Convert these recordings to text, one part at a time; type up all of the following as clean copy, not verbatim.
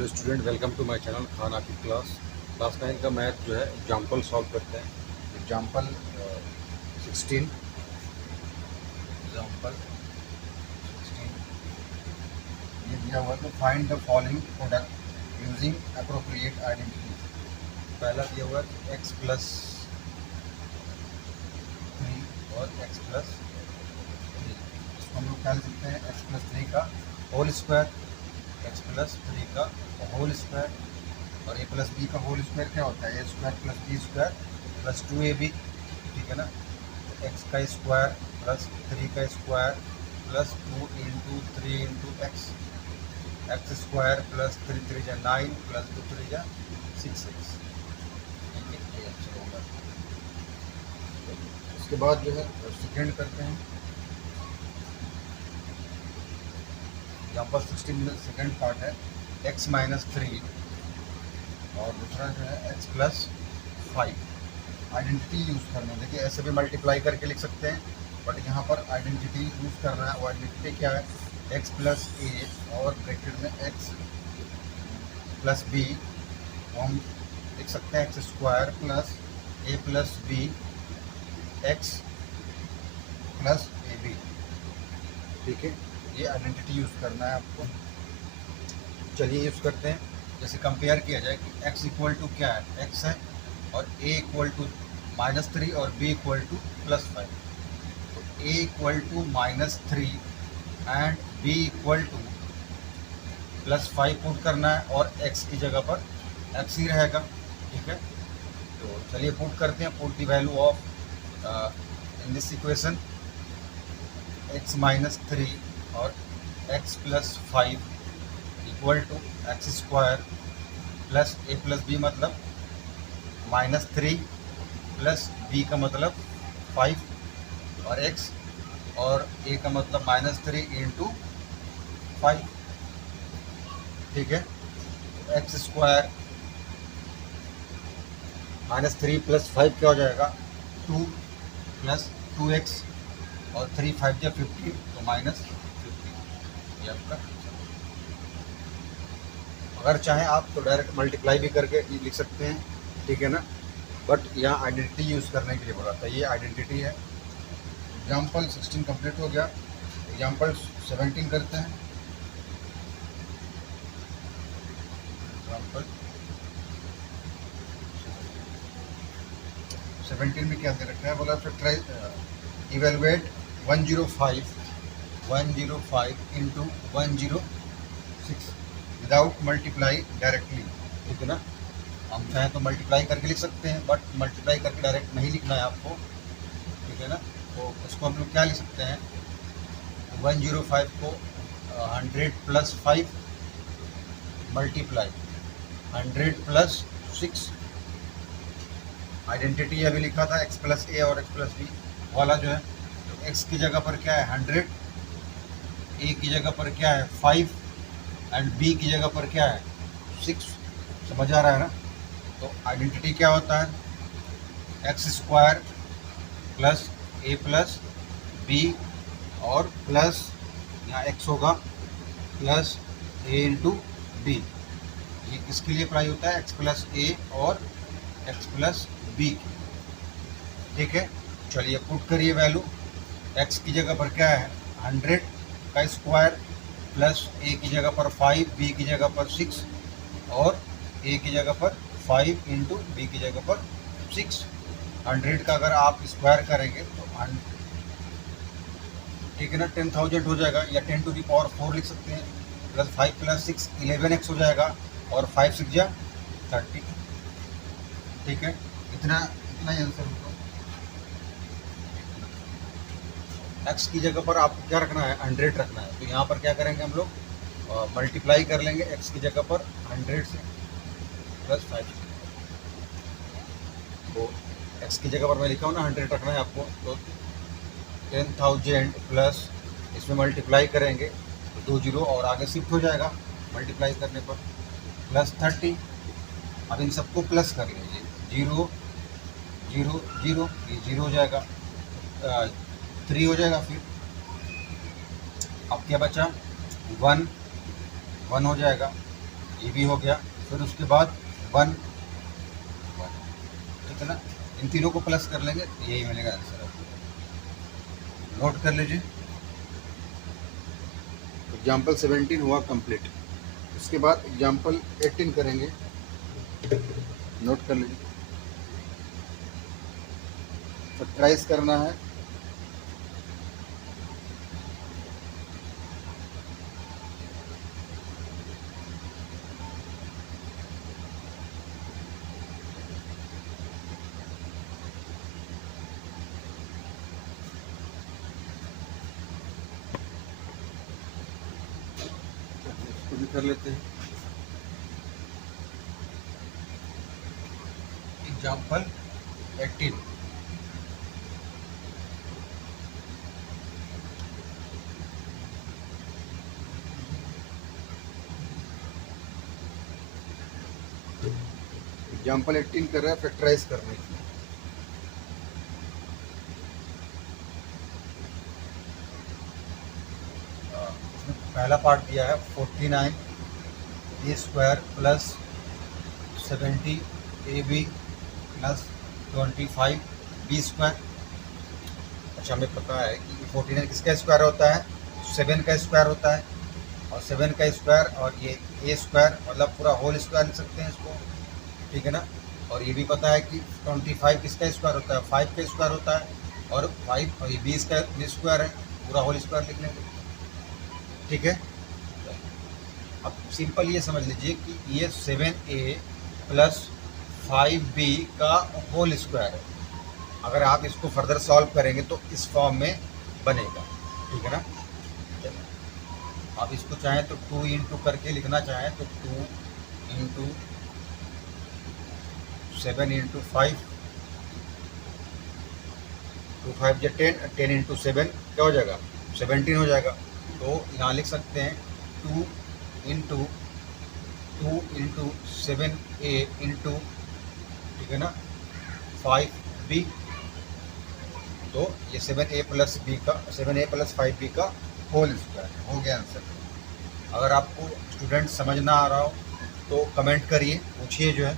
Hello student, welcome to my channel Khan Aqib class 9 का math जो है एग्जाम्पल सॉल्व करते हैं। एग्जाम्पल 16 एग्जाम्पल 16 ये दिया हुआ तो find the following product using appropriate identity. पहला दिया हुआ है एक्स प्लस 3 और एक्स प्लस 3। इसको हम लोग क्या लिख सकते हैं, एक्स प्लस 3 का होल स्क्वायर, एक्स प्लस 3 का होल स्क्वायर, और ए प्लस बी का होल स्क्वायर क्या होता है, a square plus b square plus 2ab। ठीक है ना। तो एक्स का स्क्वायर प्लस 3 का square plus 2 into 3 into x, x square plus 3 3 जा 9 प्लस 2 3 जा 6x। ठीक है, ये आंसर होगा। उसके बाद जो है सेकेंड करते हैं एग्जाम्पल 16 में सेकेंड पार्ट है एक्स माइनस 3 और दूसरा जो है एक्स प्लस 5। आइडेंटिटी यूज़ करना है। देखिए ऐसे भी मल्टीप्लाई करके लिख सकते हैं, बट यहाँ पर आइडेंटिटी यूज़ करना है। वो आइडेंटिटी क्या है, एक्स प्लस ए और ब्रैकेट में एक्स प्लस बी, हम लिख सकते हैं x square plus a plus b x plus a b. ठीक है, ये आइडेंटिटी यूज़ करना है आपको। चलिए यूज़ करते हैं। जैसे कंपेयर किया जाए कि x इक्वल टू क्या है, x है, और a इक्वल टू -3 और b इक्वल टू +5। तो a equal to -3 and b equal to +5 put करना है, और x की जगह पर x ही रहेगा। ठीक है, तो चलिए पुट करते हैं। Put the value of in this equation x -3 और x + 5 equal to x square plus a plus b, मतलब -3 प्लस बी का मतलब 5 और एक्स, और ए का मतलब -3 इंटू 5। ठीक है, तो एक्स स्क्वायर -3 + 5 क्या हो जाएगा, 2 प्लस 2x, और 3 5 या 15, तो -15। ये आपका। अगर चाहें आप तो डायरेक्ट मल्टीप्लाई भी करके लिख सकते हैं। ठीक है ना, बट यहाँ आइडेंटिटी यूज़ करने के लिए बोला था। ये आइडेंटिटी है। एग्जाम्पल 16 कंप्लीट हो गया। एग्जाम्पल 17 करते हैं। एग्जाम्पल 17 में क्या दे रखा है, बोला फिर try evaluate 105 into 106 without multiply directly. ठीक है ना, हम चाहें तो मल्टीप्लाई करके लिख सकते हैं, बट मल्टीप्लाई करके डायरेक्ट नहीं लिखना है आपको। ठीक है ना, तो इसको हम लोग क्या लिख सकते हैं, 105 को 100 + 5 मल्टीप्लाई 100 + 6। आइडेंटिटी अभी लिखा था x + a और x + b वाला जो है, तो x की जगह पर क्या है 100, a की जगह पर क्या है 5, एंड b की जगह पर क्या है 6। समझ आ रहा है ना। तो आइडेंटिटी क्या होता है, x square plus a plus B, और प्लस यहाँ एक्स होगा प्लस ए इंटू बी। ये किसके लिए अप्लाई होता है, एक्स प्लस ए और एक्स प्लस बी की। ठीक है, चलिए पुट करिए वैल्यू। एक्स की जगह पर क्या है 100 का स्क्वायर, प्लस ए की जगह पर 5, बी की जगह पर 6, और ए की जगह पर 5 इंटू बी की जगह पर 6। 100 का अगर आप स्क्वायर करेंगे तो ठीक है ना 10,000 हो जाएगा, या 10 टू दी पावर 4 लिख सकते हैं, प्लस 5 + 6 11x हो जाएगा, और 5 6 जा 30। ठीक है, इतना इतना ही आंसर होगा। एक्स की जगह पर आपको क्या रखना है, 100 रखना है। तो यहाँ पर क्या करेंगे हम लोग, मल्टीप्लाई कर लेंगे एक्स की जगह पर 100 से प्लस 5। तो एक्स की जगह पर मैं लिखा हूँ ना 100 रखना है आपको, तो 10,000 प्लस इसमें मल्टीप्लाई करेंगे तो 2 जीरो और आगे शिफ्ट हो जाएगा मल्टीप्लाई करने पर, प्लस 30। अब इन सबको प्लस कर लीजिए, 0 0 0, ये 0 हो जाएगा, 3 हो जाएगा। फिर अब क्या बचा, 1 1 हो जाएगा, ये भी हो गया। फिर उसके बाद 1 1, ठीक है ना। इन तीनों को प्लस कर लेंगे तो यही मिलेगा आंसर आपको। नोट कर लीजिए। एग्जाम्पल 17 हुआ कंप्लीट। इसके बाद एग्जाम्पल 18 करेंगे। नोट कर लीजिए। फैक्टराइज करना है। इसको भी कर लेते हैं। एग्जाम्पल 18। एग्जाम्पल 18 कर रहा है फैक्टराइज करने की। पहला पार्ट दिया है 49 a square plus 70 a b plus 25 b square. अच्छा, हमें पता है कि 49 किसका स्क्वायर होता है, 7 का स्क्वायर होता है, और 7 का स्क्वायर और ये ए स्क्वायर मतलब पूरा होल स्क्वायर लिख सकते हैं इसको, ठीक है ना। और ये भी पता है कि 25 किसका स्क्वायर होता है, 5 का स्क्वायर होता है, और 5 और ये 20 का स्क्वायर है, पूरा होल स्क्वायर लिख लेंगे, ठीक है। अब सिंपल ये समझ लीजिए कि ये 7a प्लस 5b का होल स्क्वायर है। अगर आप इसको फर्दर सॉल्व करेंगे तो इस फॉर्म में बनेगा, ठीक है ना। आप इसको चाहें तो 2 इंटू करके लिखना चाहें तो 2 इंटू 7 इंटू 5, 2 5 या 10, 10 इंटू 7 क्या हो जाएगा, 17 हो जाएगा। तो यहाँ लिख सकते हैं 2 इंटू 7a इंटू, ठीक है ना, 5b। तो ये 7a प्लस 5b का होल स्क्वायर हो गया आंसर। अगर आपको स्टूडेंट समझ ना आ रहा हो तो कमेंट करिए, पूछिए जो है,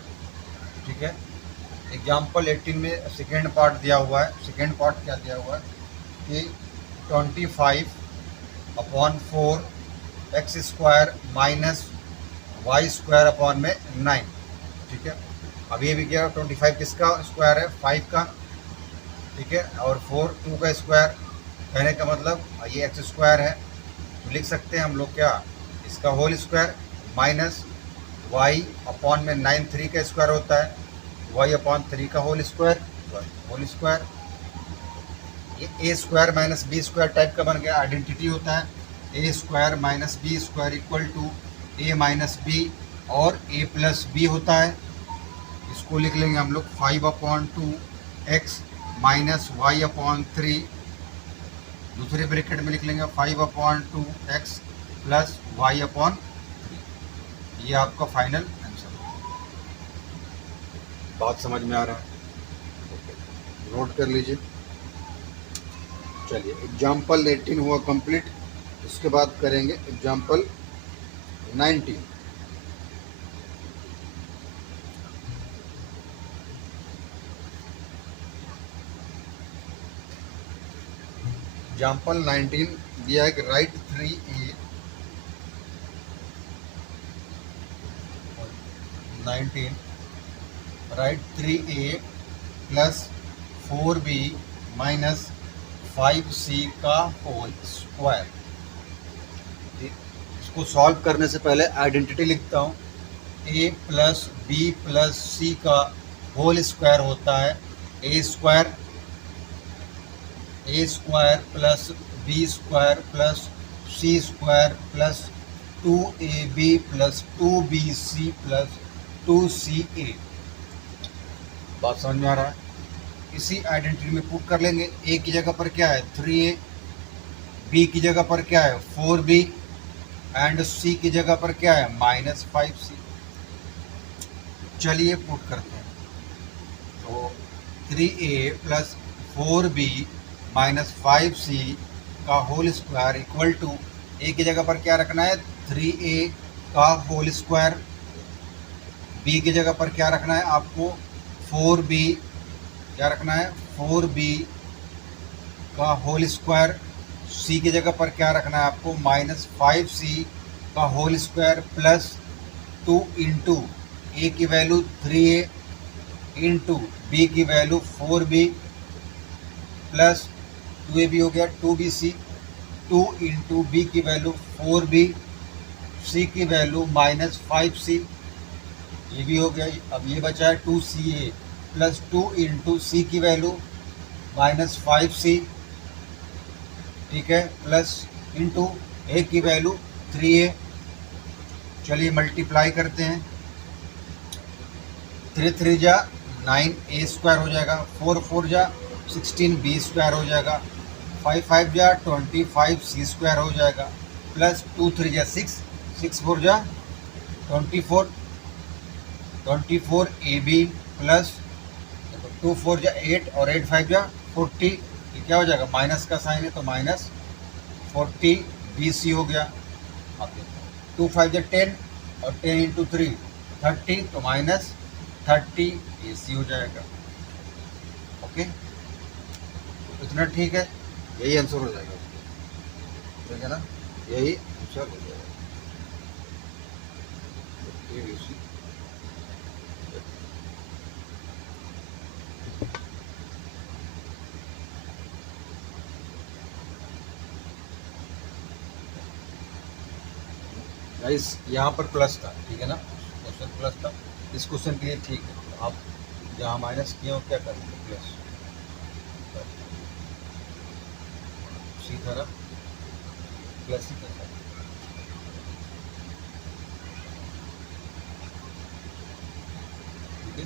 ठीक है। एग्जाम्पल 18 में सेकेंड पार्ट दिया हुआ है। सेकेंड पार्ट क्या दिया हुआ है कि 25/4 x square minus y square upon में 9, ठीक है। अब ये भी क्या, 25 किसका स्क्वायर है, 5 का, ठीक है, और 4 2 का स्क्वायर। कहने का मतलब ये एक्स स्क्वायर है, तो लिख सकते हैं हम लोग क्या, इसका whole square minus y upon में 9 3 का स्क्वायर होता है, वाई अपॉन 3 का होल स्क्वायर, होल स्क्वायर। ये a square minus b square type का बन गया, आइडेंटिटी होता है। A square minus b square equal to a minus b, और ए प्लस बी होता है। इसको लिख लेंगे हम लोग 5/2 एक्स माइनस वाई अपॉन 3, दूसरे ब्रैकेट में लिख लेंगे 5/2 एक्स प्लस वाई अपॉन 3। ये आपका फाइनल आंसर। बात समझ में आ रहा है, नोट कर लीजिए। चलिए एग्जाम्पल 18 हुआ कंप्लीट। इसके बाद करेंगे एग्जाम्पल 19। एग्जाम्पल 19 दिया है कि right 3a 19 right 3a plus 4b minus 5c का होल स्क्वायर। इसको सॉल्व करने से पहले आइडेंटिटी लिखता हूँ। a plus b plus c का होल स्क्वायर होता है a square plus b square plus c square plus 2ab plus 2bc plus 2ca। बात समझ में आ रहा है। इसी आइडेंटिटी में पुट कर लेंगे। ए की जगह पर क्या है 3a, बी की जगह पर क्या है 4b, एंड सी की जगह पर क्या है -5c। चलिए पुट करते हैं। तो 3a plus 4b minus 5c का होल स्क्वायर इक्वल टू, ए की जगह पर क्या रखना है 3a का होल स्क्वायर बी की जगह पर क्या रखना है आपको, 4b, क्या रखना है 4b का होल स्क्वायर। सी की जगह पर क्या रखना है आपको, -5c का होल स्क्वायर प्लस 2 इंटू ए की वैल्यू 3a इंटू बी की वैल्यू 4b प्लस 2ab हो गया 2bc, 2 इंटू बी की वैल्यू 4b, सी की वैल्यू -5c, ये भी हो गया। अब ये बचा है 2ca प्लस 2 इंटू सी की वैल्यू -5c, ठीक है, प्लस इंटू ए की वैल्यू 3a। चलिए मल्टीप्लाई करते हैं, 3 3 जा 9a स्क्वायर हो जाएगा, 4 4 जा 16b स्क्वायर हो जाएगा, 5 5 जा 25c स्क्वायर हो जाएगा, प्लस 2 3 जा 6, 6 4 जा 24, 24ab प्लस 2 4 जा 8 और 8 5 जा 40, ये क्या हो जाएगा, माइनस का साइन है तो -40bc हो गया। अब 2 5 जा 10 और 10 इंटू 3 30, तो -30ac हो जाएगा। ओके, इतना ठीक है, यही आंसर हो जाएगा, ठीक है ना, यही आंसर हो जाएगा। गाइस यहाँ पर प्लस था, ठीक है ना, क्वेश्चन प्लस था, इस क्वेश्चन के लिए ठीक है, तो आप जहाँ माइनस किए हो क्या करेंगे, प्लस सी तरह प्लस ही कर सकते, ठीक है,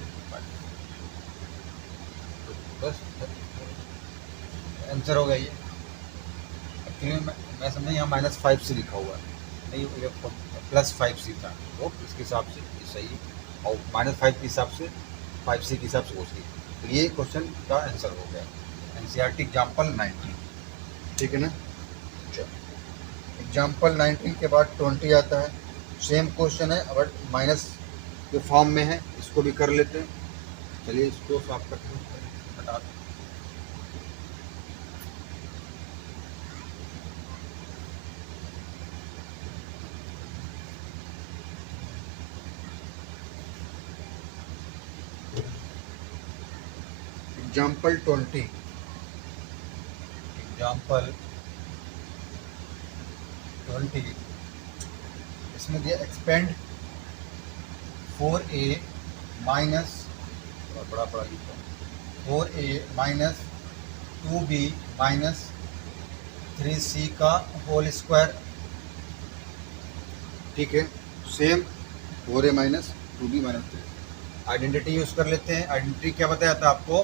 बस आंसर हो गया ये। एक्चुअली मैं समझा यहाँ -5 से लिखा हुआ है, नहीं ये +5c था, वो इसके हिसाब से ये सही है, और -5 के हिसाब से 5c के हिसाब से वो सही है। तो ये क्वेश्चन का आंसर हो गया, NCERT एग्जाम्पल 19, ठीक है ना। चलो एग्जाम्पल 19 के बाद 20 आता है, सेम क्वेश्चन है बट माइनस के फॉर्म में है, इसको भी कर लेते हैं। चलिए इसको साफ करते हैं, हटा दें। एग्जाम्पल 20, एग्जाम्पल 20, इसमें दिया एक्सपेंड 4a माइनस, बड़ा बड़ा लिखा, 4a minus 2b minus 3c का होल स्क्वायर, ठीक है, same 4a minus 2b minus 3, identity use कर लेते हैं। आइडेंटिटी क्या बताया था आपको,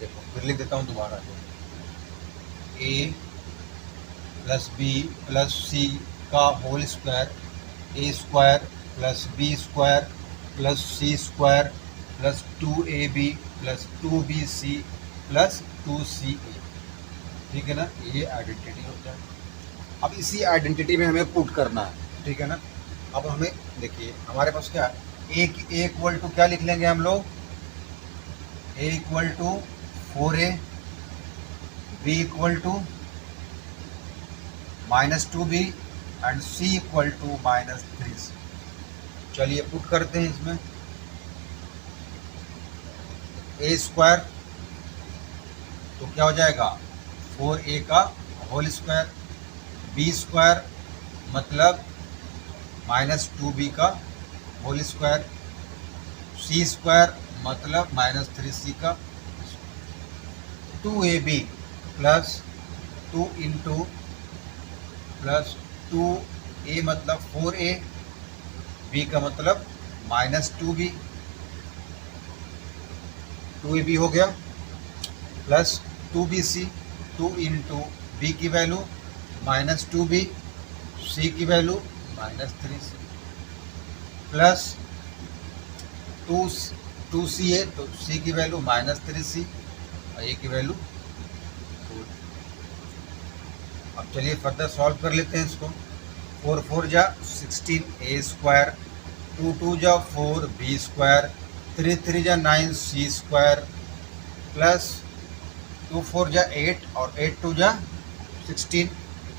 देखो फिर लिख देता हूँ दोबारा, a plus b plus c का whole square, a square plus b square plus c square plus 2ab plus 2bc plus 2ca, ठीक है ना, ये आइडेंटिटी होता है। अब इसी आइडेंटिटी में हमें पुट करना है, ठीक है ना। अब हमें देखिए हमारे पास क्या है, ए इक्वल टू क्या लिख लेंगे हम लोग, a equal to 4a, b equal to -2b and c equal to -3c। चलिए पुट करते हैं इसमें, ए स्क्वायर तो क्या हो जाएगा 4a का होल स्क्वायर, बी स्क्वायर मतलब -2b का होल स्क्वायर, सी स्क्वायर मतलब -3c का, 2ab plus 2 into plus 2a मतलब 4a, b का मतलब -2b, 2ab हो गया, प्लस 2bc, 2 इंटू बी की वैल्यू -2b, c की वैल्यू -3c, प्लस 2ca तो c की वैल्यू -3c और a की वैल्यू 4। अब चलिए फर्दर सॉल्व कर लेते हैं इसको, 4 4 जा 16a स्क्वायर टू टू जा 4 बी स्क्वायर, 3 3 जा 9 सी स्क्वायर, प्लस 2 4 जा 8 और 8 2 जा 16,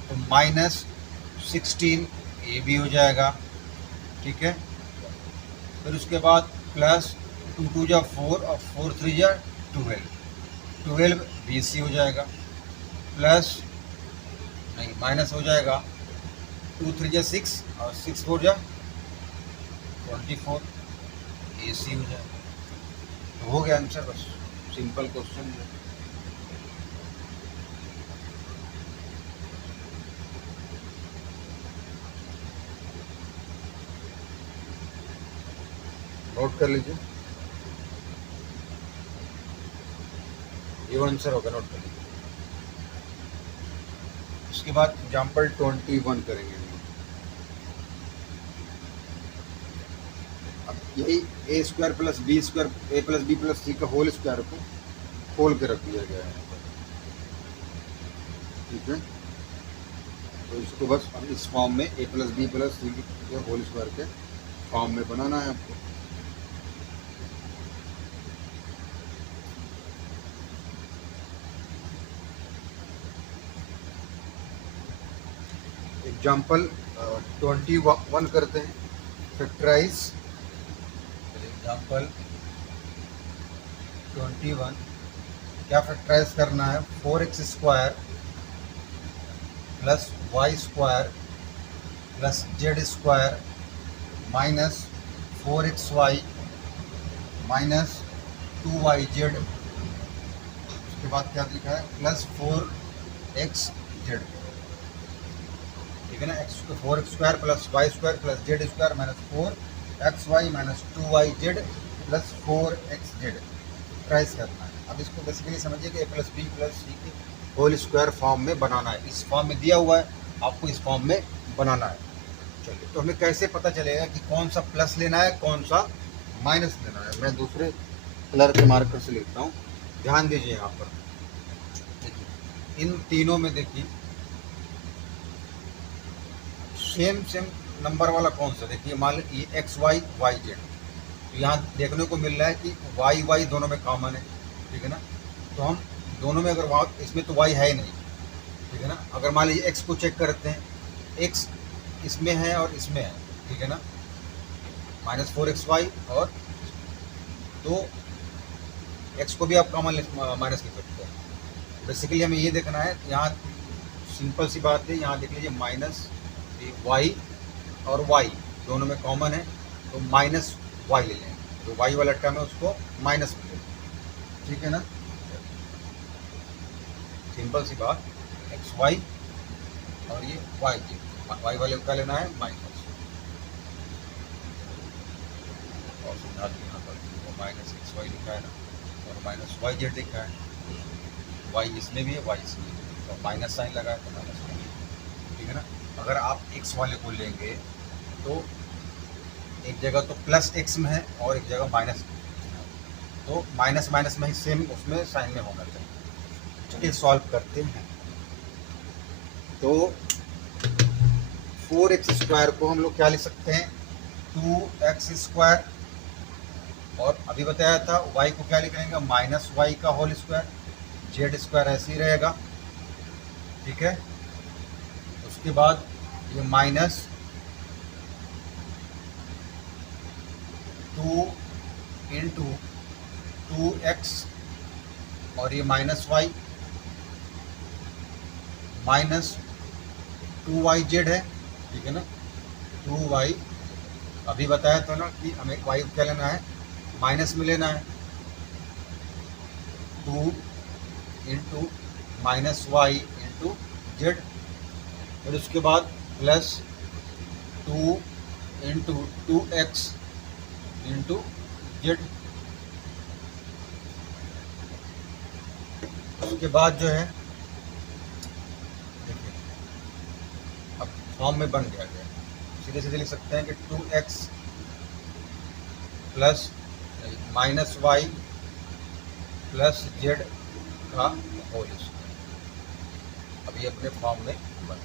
तो माइनस 16 ए बी हो जाएगा। ठीक है, फिर उसके बाद प्लस 2 2 जा 4 और 4 3 जा 12, 12 बी सी हो जाएगा, प्लस नहीं माइनस हो जाएगा 2 3 जा 6 और 6 4 जा 24 ए सी हो जाएगा। तो हो गया आंसर, बस सिंपल क्वेश्चन है। नोट कर लीजिए, ये आंसर होगा, नोट कर लीजिए। उसके बाद एग्जाम्पल 21 करेंगे। अब यही ए स्क्वायर प्लस बी स्क्वायर, ए प्लस बी प्लस सी का होल स्क्वायर को खोल के रख दिया गया है। ठीक है, तो इसको बस अब इस फॉर्म में a plus b plus c के होल स्क्वायर के फॉर्म में बनाना है आपको। एग्जाम्पल 21 करते हैं, फैक्टराइज। एग्जाम्पल 21 क्या फैक्टराइज करना है, 4x square plus y square plus z square minus 4xy minus 2yz, उसके बाद क्या लिखा है प्लस 4xz। ठीक है ना, 4x square plus y square plus z square minus 4xy minus 2yz plus 4xz ट्राइस करना है। अब इसको बेसिकली समझिए कि a plus b plus c के होल स्क्वायर फॉर्म में बनाना है। इस फॉर्म में दिया हुआ है, आपको इस फॉर्म में बनाना है। चलिए, तो हमें कैसे पता चलेगा कि कौन सा प्लस लेना है कौन सा माइनस लेना है। मैं दूसरे कलर के मार्कर से लिखता हूँ, ध्यान दीजिए यहाँ पर। देखिए इन तीनों में देखिए सेम नंबर वाला कौन सा, देखिए मान लीजिए ये एक्स वाई वाई जेड, तो यहाँ देखने को मिल रहा है कि वाई वाई दोनों में कॉमन है। ठीक है ना, तो हम दोनों में अगर इसमें तो वाई है ही नहीं। ठीक है ना, अगर मान लीजिए एक्स को चेक करते हैं, एक्स इसमें है और इसमें है। ठीक है ना, माइनस 4xy, और तो एक्स को भी आप कॉमन माइनस लिख सकते हैं। बेसिकली हमें ये देखना है, यहाँ सिंपल सी बात है, यहाँ देख लीजिए माइनस वाई और वाई दोनों में कॉमन है, तो माइनस वाई ले लें, तो वाई वाला टर्म है उसको माइनस में ले लें। ठीक है ना, सिंपल सी बात, एक्स वाई और ये वाई जी, वाई वाले का लेना है माइनस, और सुना यहाँ पर वो माइनस एक्स वाई लिखा है ना, और माइनस वाई जेड लिखा है, वाई इसमें भी है वाई इसमें भी है, तो माइनस साइन लगा है तो माइनस साइन। ठीक है ना, अगर आप एक्स वाले को लेंगे तो एक जगह तो प्लस एक्स में है और एक जगह माइनस, तो माइनस माइनस में ही सेम उसमें साइन में होना चाहिए। चलिए सॉल्व करते हैं। तो 4x स्क्वायर को हम लोग क्या लिख सकते हैं, 2x स्क्वायर, और अभी बताया था y को क्या लिख लेंगे, माइनस वाई का होल स्क्वायर, जेड स्क्वायर ऐसे ही रहेगा। ठीक है, उसके बाद ये माइनस 2 इंटू 2x और ये माइनस वाई माइनस 2yz है। ठीक है ना, 2y अभी बताया था ना कि हमें y को क्या लेना है, माइनस में लेना है, 2 into minus y into z, और उसके बाद plus 2 into 2x into Z. उसके बाद जो है देखिए अब फॉर्म में बन गया, सीधे सीधे लिख सकते हैं कि 2x plus minus y plus z का होल स्क्वायर। अभी अपने फॉर्म में बन।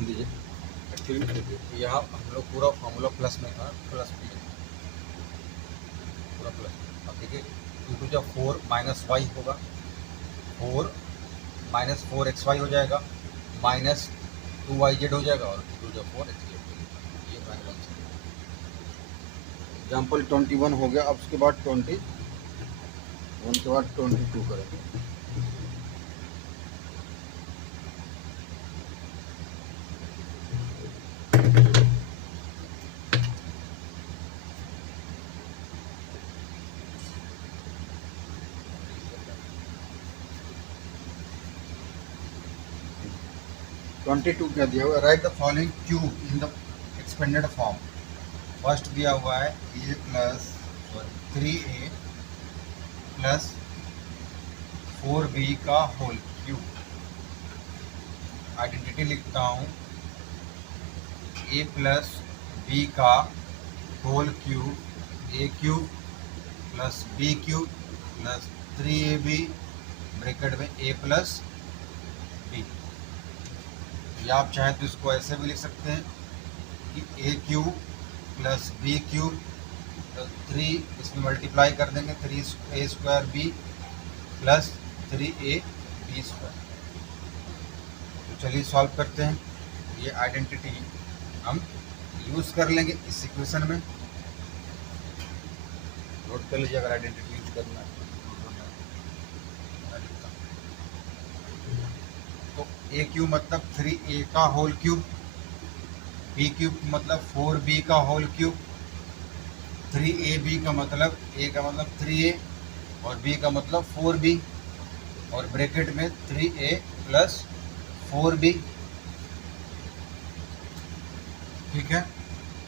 ध्यान दीजिए। एक्चुअली यहाँ हम लोग पूरा फॉर्मूला प्लस में था, प्लस भी पूरा प्लस। अब देखिए 2 × 4 -y होगा, 4 -4xy हो जाएगा, -2yz हो जाएगा और 2 × 4 xz। ये फाइनल आंसर। एग्जाम्पल 21 हो गया। अब उसके बाद 21 के बाद 22 करेंगे। क्या दिया हुआ है? Right the following cube in the expanded form. First दिया हुआ है a plus 3a plus 4b का होल क्यूब। आइडेंटिटी लिखता हूँ, a प्लस b का whole cube, a cube plus b cube plus 3ab bracket में a प्लस b। या आप चाहे तो इसको ऐसे भी लिख सकते हैं कि a cube plus b cube plus 3, इसमें मल्टीप्लाई कर देंगे 3a² b प्लस 3ab²। तो चलिए सॉल्व करते हैं। ये आइडेंटिटी हम यूज़ कर लेंगे इस इक्वेशन में। नोट कर लीजिए अगर आइडेंटिटी यूज करना है। तो a क्यूब मतलब 3a का होल क्यूब, b क्यूब मतलब 4b का होल क्यूब, 3ab का मतलब a का मतलब 3a और b का मतलब 4b और ब्रैकेट में 3a प्लस 4b। ठीक है,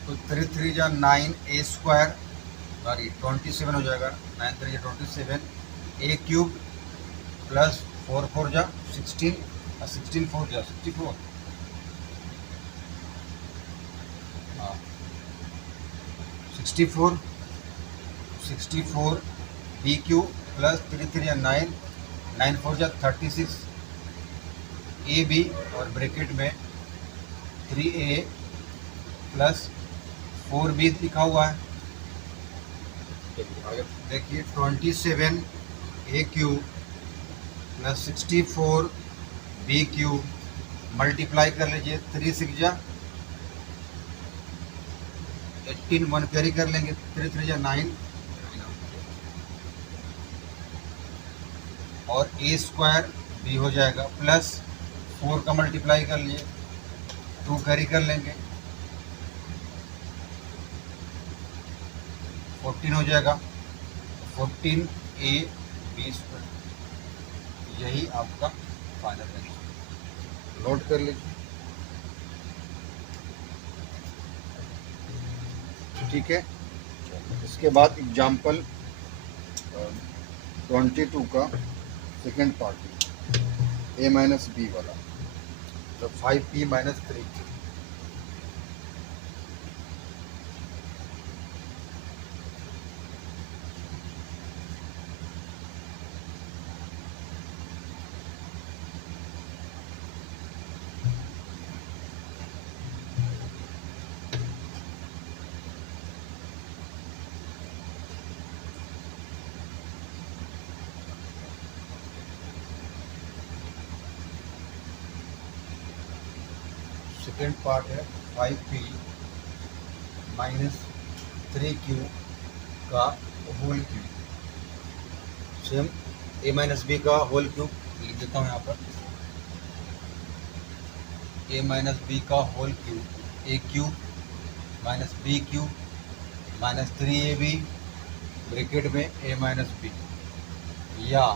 तो 3 3 जा 9a स्क्वायर, सॉरी 27 हो जाएगा, 9 3 जा 27, a क्यूब प्लस 4 4 जा 16 और 16 4 जा 64। हाँ 64 b क्यूब प्लस 3 3 जा 9 9 4 जा 36 ab और ब्रैकेट में 3a प्लस 4b लिखा हुआ है। आगे देखिए 27a cube plus 64b cube multiply कर लीजिए, 3 6 जा 18, 1 कैरी कर लेंगे, 3 3 जा 9 और a स्क्वायर b हो जाएगा प्लस 4 का मल्टीप्लाई कर लिए, 2 कैरी कर लेंगे, 14 हो जाएगा, 14ab²। यही आपका फाइनल आंसर। नोट कर लीजिए। ठीक है, इसके बाद एग्जाम्पल 22 का second part a minus b वाला, तो 5p minus 3q। Second part है 5p माइनस 3q का whole cube. Same a minus b का होल क्यूब लिख देता हूँ यहाँ पर, a माइनस बी का whole cube, a cube minus b cube minus 3ab bracket में a माइनस बी। या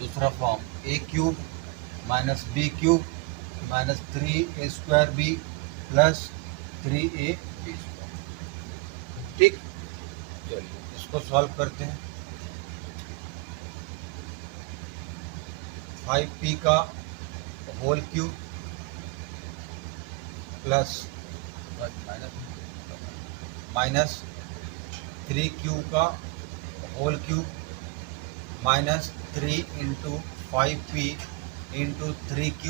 दूसरा form a cube minus b cube minus 3a² plus 3ab²। ठीक, चलिए इसको सॉल्व करते हैं। 5p का whole cube plus minus 3q का whole cube minus 3 × 5p × 3q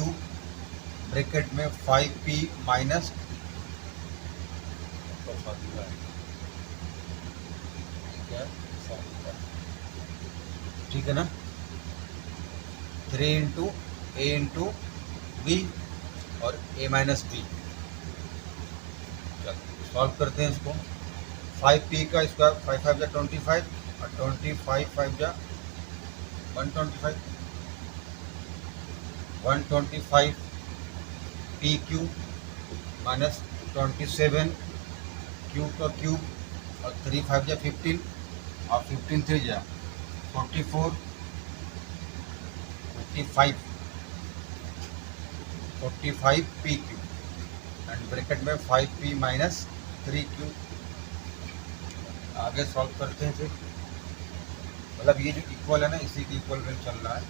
bracket में 5p माइनस, ठीक है ना, 3 इंटू ए इंटू बी और ए माइनस बी। सॉल्व करते हैं इसको। 5p का स्क्वायर 5 5 जा 25 और 25 5 जा 125, 125 पी क्यूब माइनस 27 क्यूब का क्यूब और 3 5 जा 15 और 15 3 जा 44, 45 पी क्यूब एंड ब्रैकेट में 5p माइनस 3 क्यूब। आगे सॉल्व करते हैं फिर, मतलब ये जो इक्वल है ना, इसी के इक्वल में चल रहा है।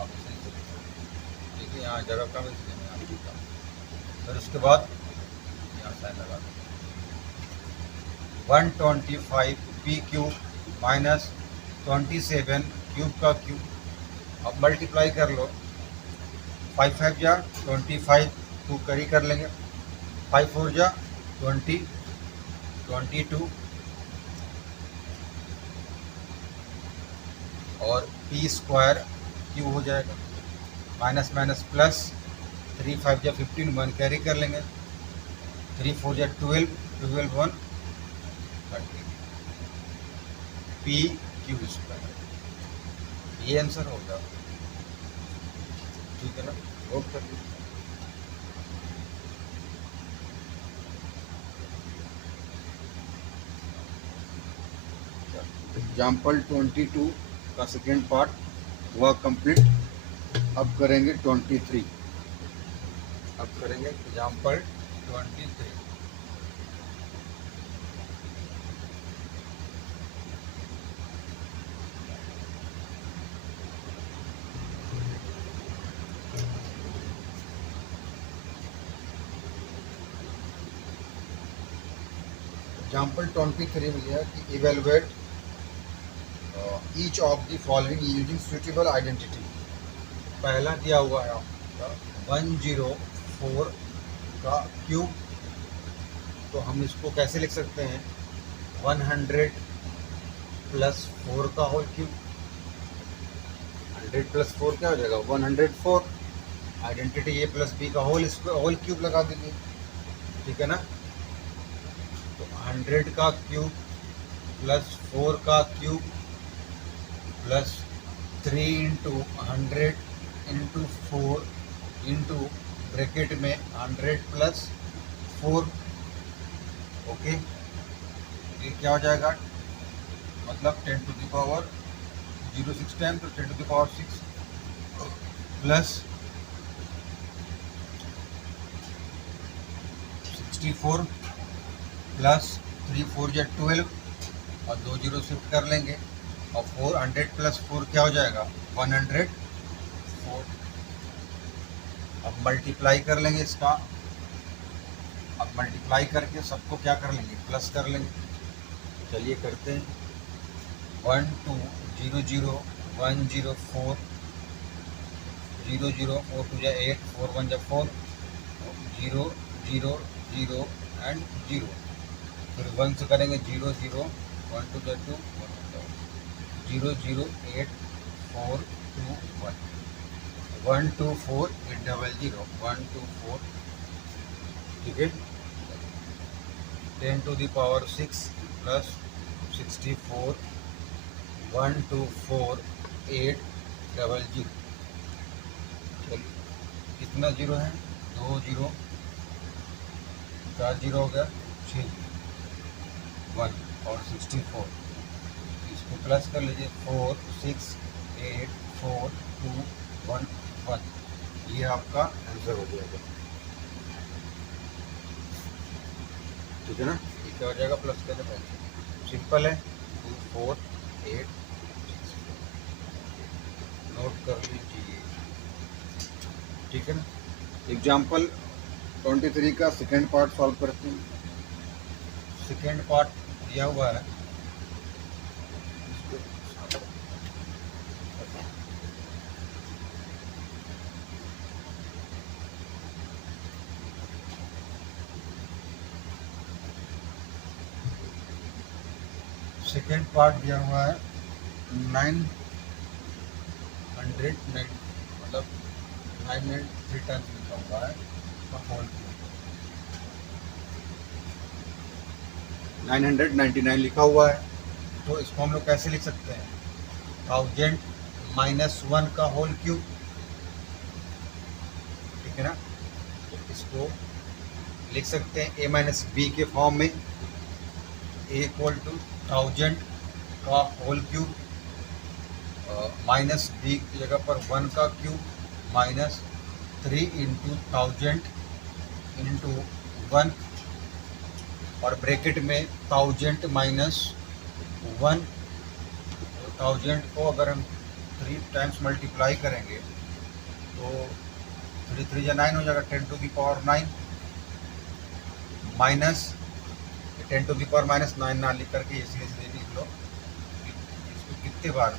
अब इसे देखिए यहाँ जगह कम है इसलिए मैं आपको बताऊँ। फिर उसके बाद यहाँ साइन लगा दें, 125 पी क्यूब माइनस 27 क्यूब का क्यूब। अब मल्टीप्लाई कर लो, 5 5 जा 25, 2 करी कर लेंगे, 5 4 जा 20, 22 और पी स्क्वायर क्यू हो जाएगा, माइनस माइनस प्लस, 3 5 जा 15, 1 कैरी कर लेंगे, 3 4 जा 12, 12 1 30 पी क्यू स्क्वायर। ये आंसर होगा, ठीक है ना। नोट कर लीजिए। एग्जाम्पल 22 का सेकेंड पार्ट हुआ कंप्लीट। अब करेंगे 23। अब करेंगे एग्जाम्पल 23। एग्जाम्पल 23 में यह कि evaluate each of the following using suitable identity. पहला दिया हुआ है आपका 104 का क्यूब, तो हम इसको कैसे लिख सकते हैं, 100 प्लस 4 का होल क्यूब। 100 प्लस 4 क्या हो जाएगा, 104। आइडेंटिटी ए प्लस बी का होल क्यूब लगा दीजिए, ठीक है ना। तो 100 का क्यूब प्लस 4 का cube plus 3 into 100 into 4 into bracket में 100 प्लस 4। ओके, ये क्या हो जाएगा, मतलब 10 टू द पावर 06 टाइम, तो 10 to the power 6 plus 64 plus 3 4 या 12 और 2 जीरो शिफ्ट कर लेंगे और 400 प्लस 4 क्या हो जाएगा, 104। अब मल्टीप्लाई कर लेंगे इसका। अब मल्टीप्लाई करके सबको क्या कर लेंगे, प्लस कर लेंगे। चलिए करते हैं, 1 2 0 0 1 0 4 0 0 4 2 या 8 4 1 या 4 0 0 0 एंड 0। फिर 1 से करेंगे 0 0 1 2 या 2 0 0 8 4 2 1 1 2 4 8 0 0 1 2 4, ठीक है। 10 टू द पावर 6 प्लस 64 1 2 4 8 0 0। चलिए कितना जीरो है, 2 जीरो, 4 जीरो हो गया, 6 1 और 64। इसको प्लस कर लीजिए, 4 6 8 4 2 1 1। ये आपका आंसर हो जाएगा, ठीक है ना। ये क्या हो जाएगा, प्लस करने पर सिंपल है, 2 4 8 6। नोट कर लीजिए, ठीक है ना। एग्जाम्पल 23 का सेकेंड पार्ट सॉल्व करते हैं। सेकेंड पार्ट दिया हुआ है, सेकेंड पार्ट दिया हुआ है 909 मतलब 993 टाइम्स लिखा हुआ है होल क्यूब, 999 लिखा हुआ है। तो इसको हम लोग कैसे लिख सकते हैं? 1000 - 1 का होल क्यूब, ठीक है ना। तो इसको लिख सकते हैं a माइनस बी के फॉर्म में, a इक्वल टू 1000 का होल क्यूब माइनस बी की जगह पर 1 का क्यूब माइनस 3 इंटू 1000 इंटू 1 और ब्रैकेट में 1000 माइनस 1। 1000 को अगर हम 3 टाइम्स मल्टीप्लाई करेंगे तो 3 3 या 9 हो जाएगा, 10 to the power 9 minus 10 to the power minus 9 ना लिख करके इसलिए सीधे लिख लो। इसको कितने बार,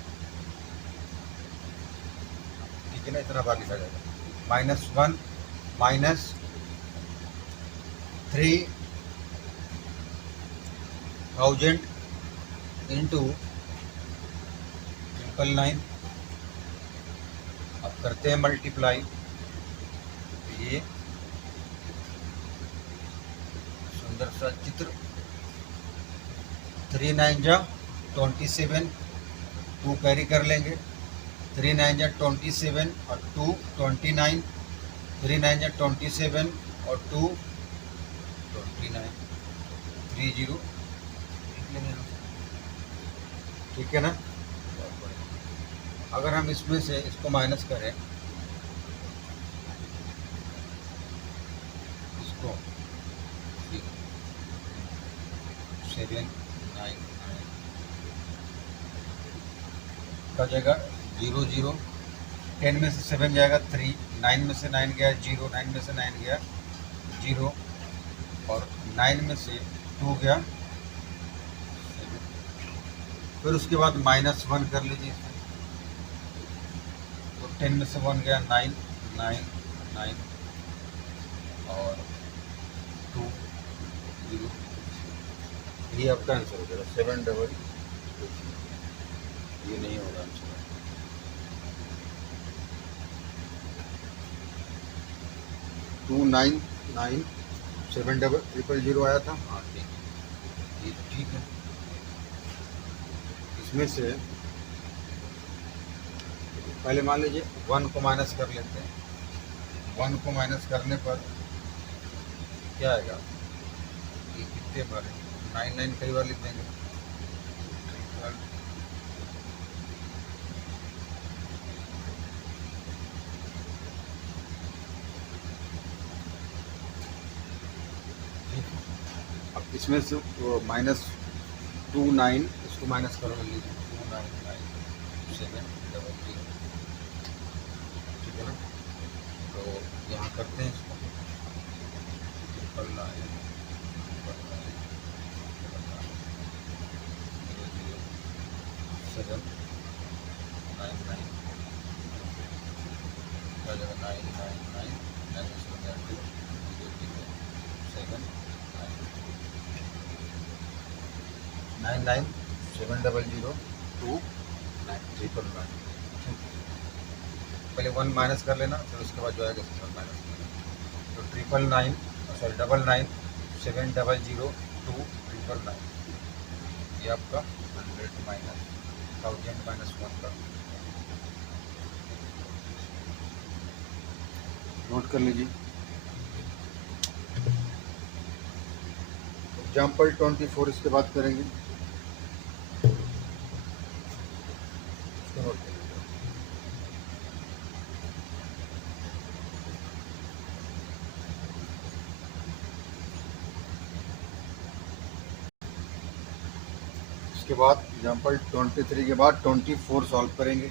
ठीक है ना, इतना बार लिखा जाएगा। -1 माइनस 3000 इंटू 999। अब करते हैं मल्टीप्लाई, ये सुंदर सा चित्र। 3 9 जा 27, 2 कैरी कर लेंगे, 3 9 जा 27 और 2 29, 3 9 जा 27 और 2 29, 30 ठीक है ना। अगर हम इसमें से इसको माइनस करें, इसको 799 का जगह 0 0, 10 में से 7 जाएगा 3, 9 में से 9 गया 0, 9 में से 9 गया 0 और 9 में से 2 गया 7। फिर उसके बाद -1 कर लीजिए, तो 10 में से 1 गया 9 9 9 और 2 0। ये आपका आंसर हो जाएगा 7 डबल। ये नहीं होगा आंसर, 299 7 डबल 000 आया था। हाँ ठीक, ये ठीक है। इसमें से पहले मान लीजिए 1 को माइनस कर लेते हैं। 1 को माइनस करने पर क्या आएगा? ये कितने बार है? 9 कई बार लिख देंगे। अब इसमें से -29 इसको माइनस करो, लीजिए 299700, ठीक है ना। तो यहाँ करते हैं इसको, 799 क्या जगह 999 700 2 999। पहले 1 माइनस कर लेना, फिर उसके बाद जो आएगा 7 माइनस कर लेना। तो 999 700 2 999, ये आपका 100 माइनस 1000 माइनस 1 का नोट कर लीजिए। एग्जाम्पल 24 इसके बाद करेंगे, इसको नोट कर लीजिए। इसके बाद एग्जाम्पल 23 के बाद 24 सॉल्व करेंगे।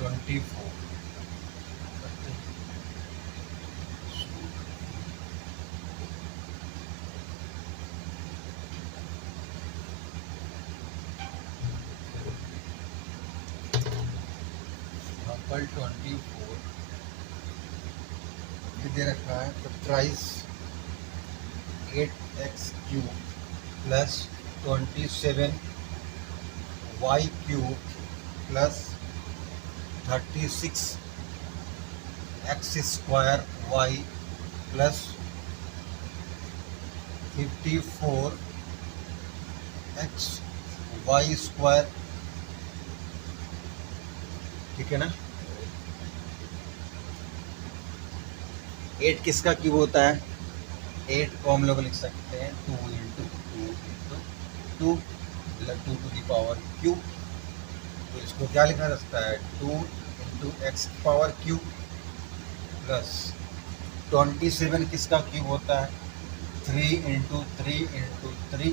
24 24 ये दे रखा है। Factorise 8x³ plus 27 y cube plus 36 x square y plus 54 x y square. ठीक है ना। 8 किसका क्यूब होता है? 8 को हम लोग लिख सकते हैं 2 इंटू टू इंटू टू, मतलब 2 टू दी पावर क्यूब। तो इसको क्या लिखा जा सकता है? 2 इंटू एक्स की पावर क्यूब प्लस 27 किसका क्यूब होता है? 3 इंटू थ्री इंटू थ्री,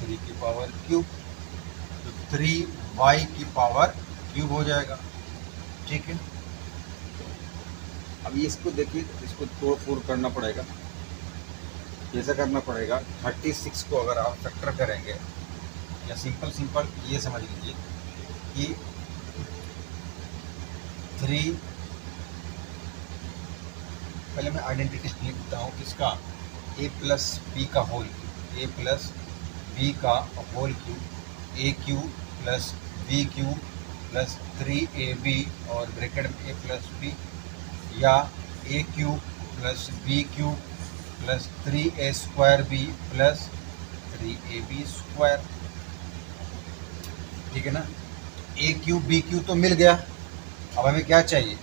3 की पावर क्यूब, तो 3 वाई की पावर क्यूब हो जाएगा। ठीक है। अभी इसको देखिए, इसको तोड़ फोड़ करना पड़ेगा। कैसे करना पड़ेगा? 36 को अगर आप फैक्टर करेंगे, या सिंपल सिंपल ये समझ लीजिए कि 3, पहले मैं आइडेंटिटी लिखता हूँ किसका? ए प्लस बी का whole cube, a plus b का whole cube, a cube plus b cube plus 3ab और ब्रैकेट में ए प्लस बी, या a cube plus b cube plus 3a square b plus 3ab square. ठीक है ना। ए cube B cube तो मिल गया। अब हमें क्या चाहिए?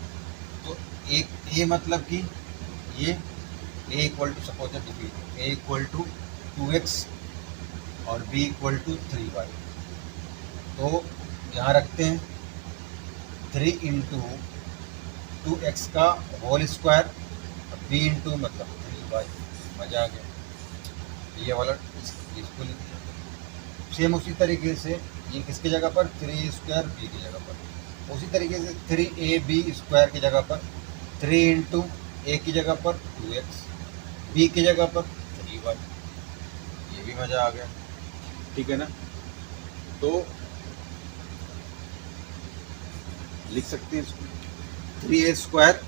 तो एक ए मतलब कि ये a equal to, suppose a equal to 2x और b इक्वल टू 3y। तो यहाँ रखते हैं 3 इंटू 2x का होल स्क्वायर, b इंटू मतलब 3y। मजा आ गया। ये वाला इसको लिखते हैं। सेम उसी तरीके से ये किसकी जगह पर? 3 स्क्वायर बी की जगह पर। उसी तरीके से 3ab स्क्वायर की जगह पर 3 इंटू ए की जगह पर 2x, बी की जगह पर 3y। ये भी मज़ा आ गया। ठीक है ना। तो लिख सकते हैं इसको 3a स्क्वायर,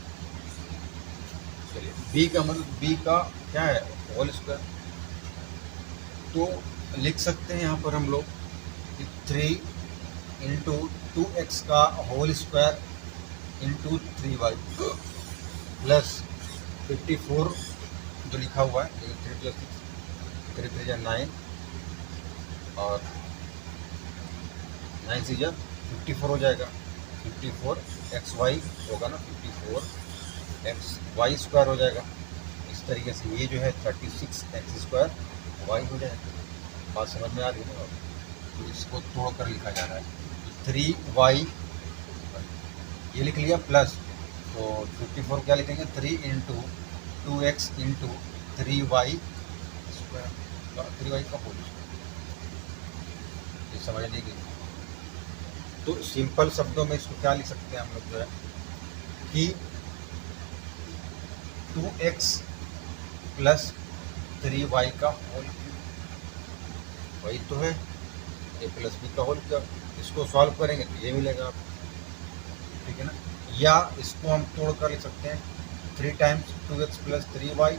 चलिए बी का मतलब बी का क्या है? Whole square. तो लिख सकते हैं यहाँ पर हम लोग 3 इंटू 2x का whole square into 3y plus 54 जो लिखा हुआ है, 3 प्लस 6, 3 3 9 और 9 से 54 हो जाएगा। 54 एक्स वाई होगा ना, 54 एक्स वाई स्क्वायर हो जाएगा। इस तरीके से ये जो है 36 एक्स स्क्वायर वाई हो जाएगा। बात समझ में आ रही है ना। तो इसको तोड़ कर लिखा जा रहा है 3y, ये लिख लिया प्लस, तो 54 क्या लिखेंगे? 3 into 2x into 3y square, 3y का होल स्क्वायर। ये समझ नहीं गई। तो सिंपल शब्दों में इसको क्या लिख सकते हैं हम लोग जो है कि 2x प्लस 3y का होल क्यूब, वही तो है ए प्लस बी का होल क्यूब। इसको सॉल्व करेंगे तो ये मिलेगा आपको। ठीक है ना। या इसको हम तोड़ कर लिख सकते हैं 3 times 2x plus 3y,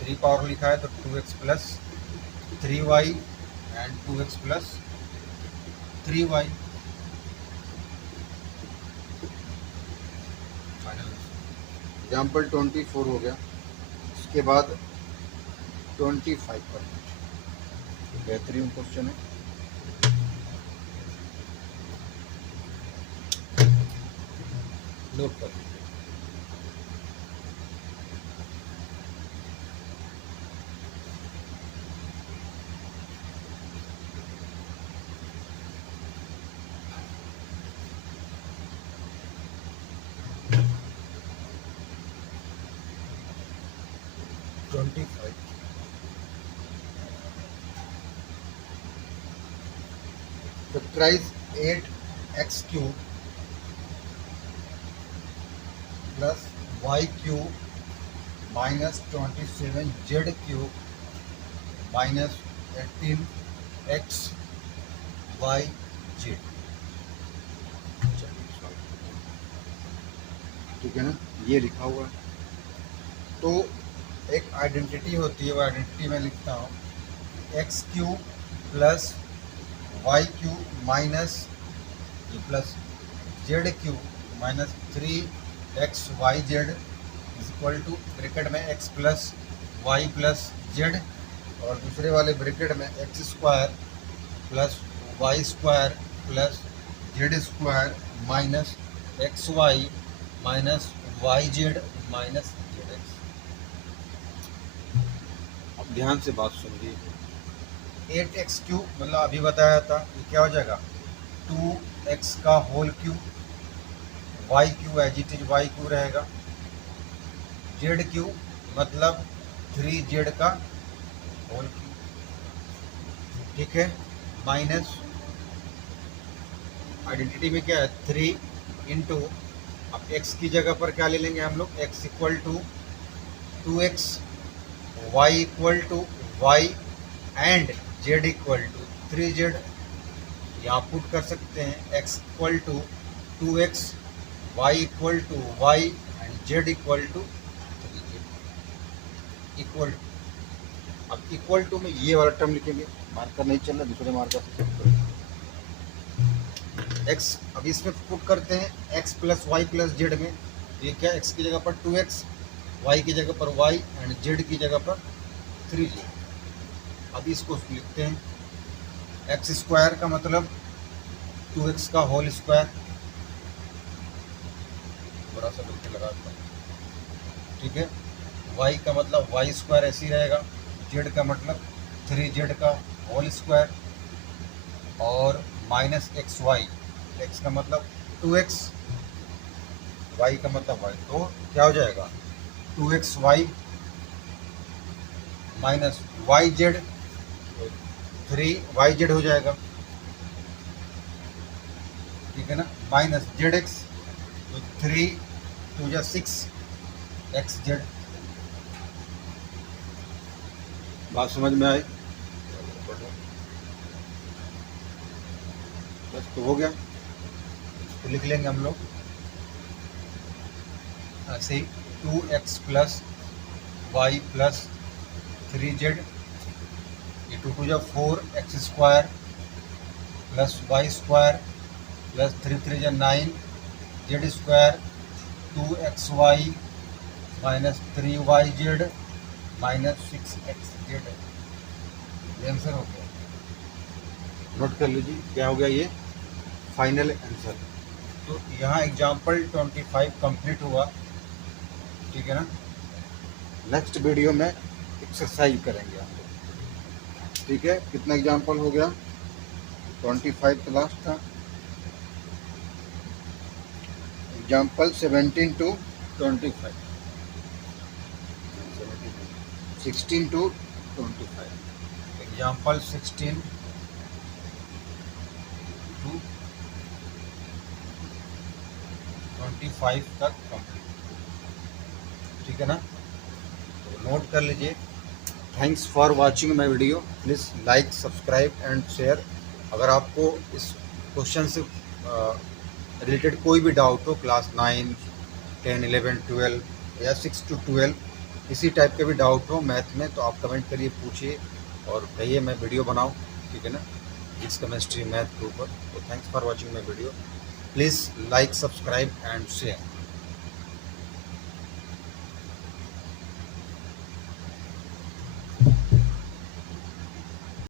3 power लिखा है तो 2x plus 3y and 2x plus 3y। Example 24 हो गया। इसके बाद 25 पर बेहतरीन क्वेश्चन है। नोट कर लीजिए। Factorise 8x cube plus y cube minus 27z cube minus 18x y z. ठीक है ना। ये लिखा हुआ है। तो एक आइडेंटिटी होती है, वो आइडेंटिटी मैं लिखता हूँ x cube plus y cube minus plus z cube minus 3xyz is equal to bracket में x plus y plus z और दूसरे वाले ब्रैकेट में x square plus y square plus z square minus x y minus y z minus z x. अब ध्यान से बात सुनिए। 8x क्यू मतलब अभी बताया था, ये क्या हो जाएगा 2x का whole cube, y cube as it is y cube रहेगा, जेड क्यू मतलब 3z का होल क्यू, ठीक है, माइनस आइडेंटिटी में क्या है 3 इंटू, अब x की जगह पर क्या ले लेंगे हम लोग, x equal to 2x, y equal to y and z equal to 3z। यहाँ पुट कर सकते हैं x equal to 2x, y equal to y and z equal to 3z equal to. अब इक्वल टू में ये वाला term लिखेंगे, marker नहीं चल रहा, दूसरे मार्कर से x, अब इसमें पुट करते हैं x plus y plus z में, ये क्या x की जगह पर 2x, y की जगह पर y एंड z की जगह पर 3z। अब इसको लिखते हैं x स्क्वायर का मतलब 2x का होल स्क्वायर, बड़ा सा बिल्कुल लगा देता हूं, ठीक है, y का मतलब y स्क्वायर ऐसे ही रहेगा, z का मतलब 3z का होल स्क्वायर और माइनस एक्स वाई, एक्स का मतलब 2x, y का मतलब y, तो क्या हो जाएगा 2xy minus y Z, 3yz हो जाएगा, ठीक है ना, माइनस जेड एक्स, तो 3 2 जा 6xz। बात समझ में आई? बस तो हो गया, तो लिख लेंगे हम लोग ऐसे ही 2x plus y plus 3z, ये 2 2 जा 4x square plus y square plus 3 3 जा 9 Z square 2xy minus 3yz minus 6xz। ये आंसर हो गया, नोट कर लीजिए क्या हो गया ये फाइनल आंसर। तो यहाँ एग्जाम्पल 25 कंप्लीट हुआ, ठीक है ना। नेक्स्ट वीडियो में एक्सरसाइज करेंगे हम लोग, ठीक है। कितना एग्जाम्पल हो गया 25 तो लास्ट था, example 17 to 25, 16 to 25, example 16 to 25 तक कंप्लीट, ठीक है ना। तो नोट कर लीजिए। Thanks for watching my video, please like subscribe and share. अगर आपको इस क्वेश्चन से रिलेटेड कोई भी डाउट हो, क्लास 9, 10, 11, 12 या 6 to 12 इसी टाइप के भी डाउट हो मैथ में, तो आप कमेंट करिए, पूछिए और कहिए मैं वीडियो बनाऊं, ठीक है ना, फिजिक्स केमिस्ट्री मैथ के ऊपर। तो thanks for watching my video, please like subscribe and share.